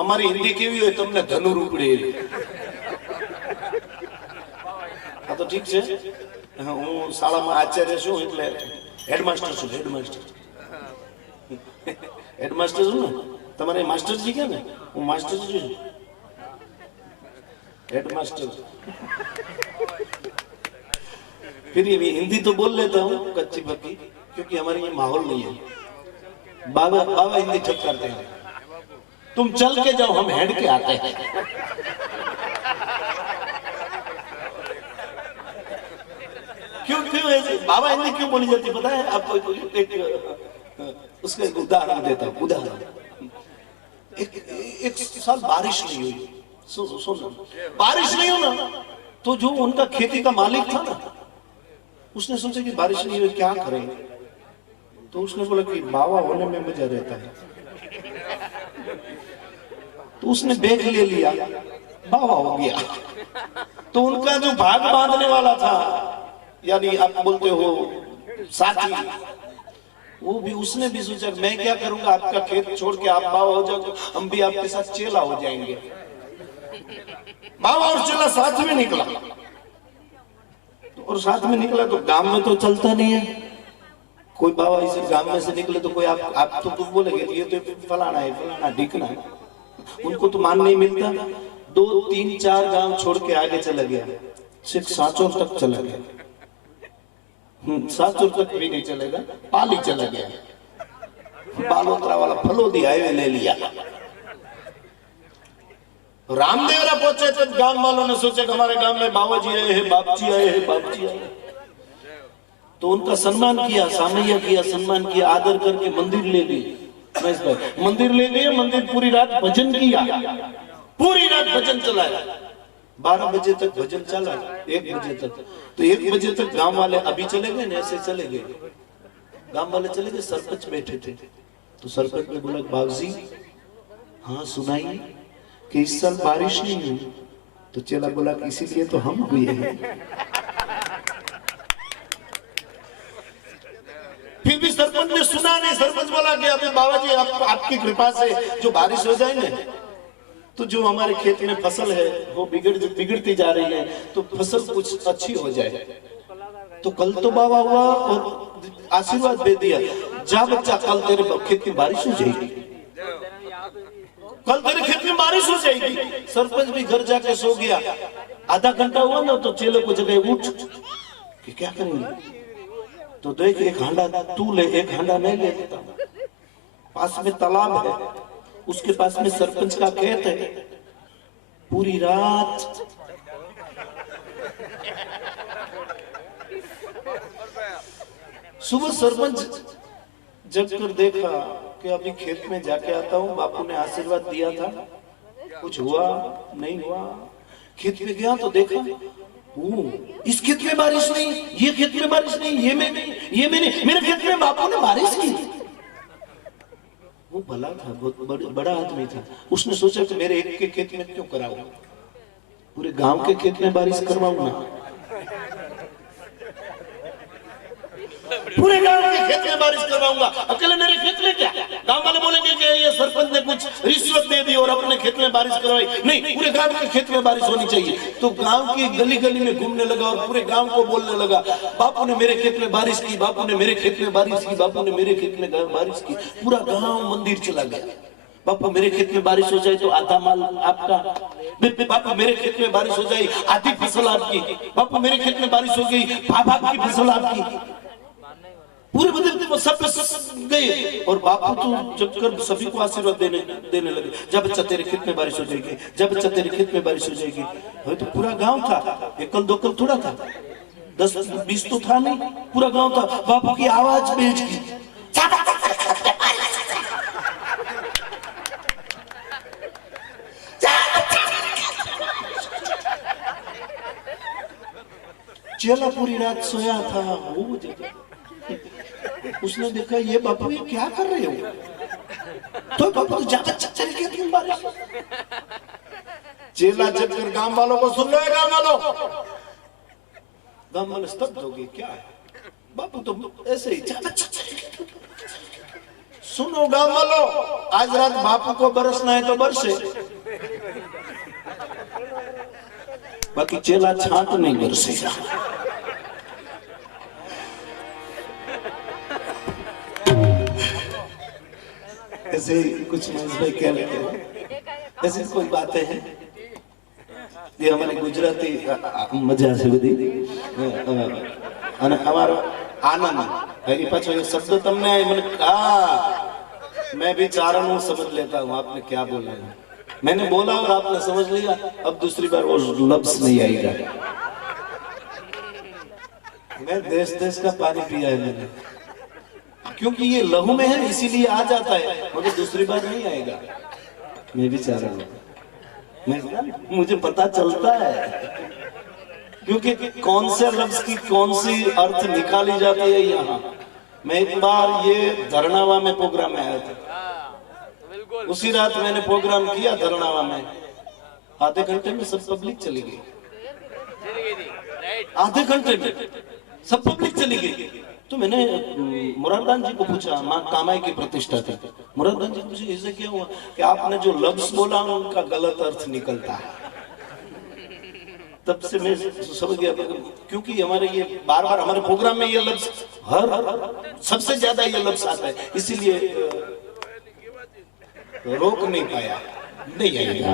અમારી હિન્દી કેવી હોય તમને ધનુર ઉપડે એવી. આ તો ઠીક છે, હું શાળામાં આચાર્ય છું એટલે હેડમાસ્ટર છું. હેડમાસ્ટર છું ને, તમારે માસ્ટરજી કે ને, હું मास्टर जी हेडमास्टर. फिर ये हिंदी तो बोल लेता हूँ कच्ची पक्की, क्योंकि हमारे ये माहौल नहीं है. बाबा बाबा हिंदी ठप करते हैं, तुम चल के जाओ हम हेड के आते हैं. क्यों क्यों ऐसे बाबा हिंदी क्यों बोली जाती पता है आपको? एक उसका एक उदाहरण देता हूँ. उदाहरण, एक साल बारिश नहीं हुई. सुनो, बारिश नहीं हो ना, तो जो उनका खेती का मालिक था ना, उसने सोचा कि बारिश नहीं हुई क्या करेंगे. तो उसने बोला कि बाबा होने में मजा रहता है. तो उसने बैग ले लिया, बाबा हो गया. तो उनका जो भाग बांधने वाला था, यानी आप बोलते हो साथी, वो भी उसने भी सोचा मैं क्या करूंगा, आपका खेत छोड़ के आप बाबा हो जाओ, हम भी आपके साथ चेला हो जाएंगे. बाबा और चेला साथ में निकला. तो और साथ में निकला तो गांव में तो चलता नहीं है. कोई बाबा इसे गांव में से निकले तो कोई आप तो कुछ बोलेंगे ये तो फलाना है, फलाना ढिकना है. उनको तो मान नहीं मिलता. 2 3 4 गांव छोड़ के आगे चला गया, सिर्फ सांचौर तक चला गया. सांचौर तक भी नहीं चलेगा, पाली चला गया. बालोतरा वाला फलोदी हाईवे ले लिया. रामदेवरा पहुंचे तब गांव वालों ने सोचा कि हमारे गांव में बाबा जी आए हैं, बाप जी आए हैं, बाप जी आए. तो उनका सम्मान किया, सामैया किया, सम्मान किया, आदर करके मंदिर ले गए. मंदिर ले गए, मंदिर पूरी रात भजन किया, पूरी रात भजन चलाया. 12 बजे तक भजन चला, 1 बजे तक. तो 1 बजे तक गांव वाले अभी चले गए ना, ऐसे चले गए. गांव वाले चले गए, सरपंच बैठे थे. तो सरपंच ने बोला बाबूजी हाँ सुनाइए कि इस साल बारिश नहीं हुई. तो चेला बोला इसीलिए तो हम हुए हैं. फिर भी सरपंच ने सुना नहीं. सरपंच बोला कि अभी बाबा जी आपकी कृपा से जो बारिश हो जाए ना, तो जो हमारे खेत में फसल है वो बिगड़ती जा रही है, तो फसल कुछ अच्छी हो जाए. तो कल तो बाबा हुआ और आशीर्वाद दे दिया, जा बच्चा कल तेरे खेत में बारिश हो जाएगी, कल तेरे खेत में बारिश हो जाएगी. सरपंच भी घर जाके सो गया. आधा घंटा हुआ ना तो चेले को जगह उठ कि क्या करेंगे. तो देख एक हांडा तू ले, एक हांडा मैं ले लेता हूं. पास में तालाब है, उसके पास में सरपंच का खेत है. पूरी रात सुबह सरपंच जग कर देखा कि अभी खेत में जाके आता हूं, बापू ने आशीर्वाद दिया था, कुछ हुआ नहीं हुआ. खेत में गया तो देखा इस खेत में बारिश नहीं, ये खेत में बारिश नहीं, ये मैंने मेरे खेत में बापू ने बारिश की. वो भला था, बहुत बड़ा आदमी था. उसने सोचा कि मेरे एक के खेत में क्यों कराऊं, पूरे गांव के खेत में बारिश करवाऊं ना. पूरे गांव के खेत में बारिश करवाऊंगा, अकेले मेरे खेत में क्या. गांव वाले बोलेंगे कि ये सरपंच ने कुछ रिश्वत दे दी और अपने खेत में बारिश करवाई. नहीं, पूरे गांव के खेत में बारिश होनी चाहिए. तो गांव की गली गली में घूमने लगा और पूरे गांव को बोलने लगा बापू ने मेरे खेत में बारिश की, बापू ने मेरे खेत में बारिश की, बापू ने मेरे खेत में बारिश की. पूरा गांव मंदिर चला गया. बापू मेरे खेत में बारिश हो जाए तो आधा माल आपका, बापू मेरे खेत में बारिश हो जाए आधी फसल आपकी, बापू मेरे खेत में बारिश हो गई भाभा की फसल आपकी. पूरे बदलते वो सब गए और बापू तो चक्कर सभी को आशीर्वाद देने लगे. जब बच्चा तेरे खेत में बारिश हो जाएगी, जब बच्चा तेरे खेत में बारिश हो जाएगी. तो पूरा गांव था, एकल दोकल थोड़ा था, 10-20 तो था नहीं, पूरा गांव था. बापू की आवाज बेच गई, चेला पूरी रात सोया था. उसने देखा ये बापू ये क्या कर रहे हो, तो बापू तो ज्यादा चल के क्यों बारिश. चेला चलकर गांव वालों को सुन लो, गांव वाले स्तब्ध हो गए. क्या है बापू तो ऐसे ही ज्यादा सुनो गांव वालों, आज रात बापू को बरसना है तो बरसे, बाकी चेला छाट नहीं बरसेगा। ऐसे कुछ महेश भाई कह रहे थे, ऐसी कोई बातें हैं ये हमारे गुजराती मजा से बधी અને અમારો આનંદ એ પાછો એ શબ્દ તમને મને मैं भी चारण हूँ, समझ लेता हूँ आपने क्या बोला है। मैंने बोला और आपने समझ लिया, अब दूसरी बार वो लफ्ज नहीं आएगा। मैं देश देश का पानी पिया है मैंने, क्योंकि ये लहू में है इसीलिए आ जाता है, मगर दूसरी बार नहीं आएगा। मैं भी चारण हूँ, मुझे पता चलता है, क्योंकि कौन से लफ्ज की कौन सी अर्थ निकाली जाती है यहाँ। मैं एक बार ये धरनावा में प्रोग्राम में आया था, उसी रात मैंने प्रोग्राम किया धरनावा में, आधे घंटे में सब पब्लिक चली गई, आधे घंटे में सब पब्लिक चली गई। तो मैंने मुरारदान जी को पूछा, माँ कामाई की प्रतिष्ठा थी, मुरारदान जी मुझे ऐसे क्या हुआ कि आपने जो लफ्ज बोला उनका गलत अर्थ निकलता है। तब से मैं समझ गया, क्योंकि हमारे ये बार बार हमारे प्रोग्राम में ये लफ्ज हर सबसे ज्यादा ये लफ्ज आता है, इसीलिए रोक नहीं पाया, नहीं आएगा।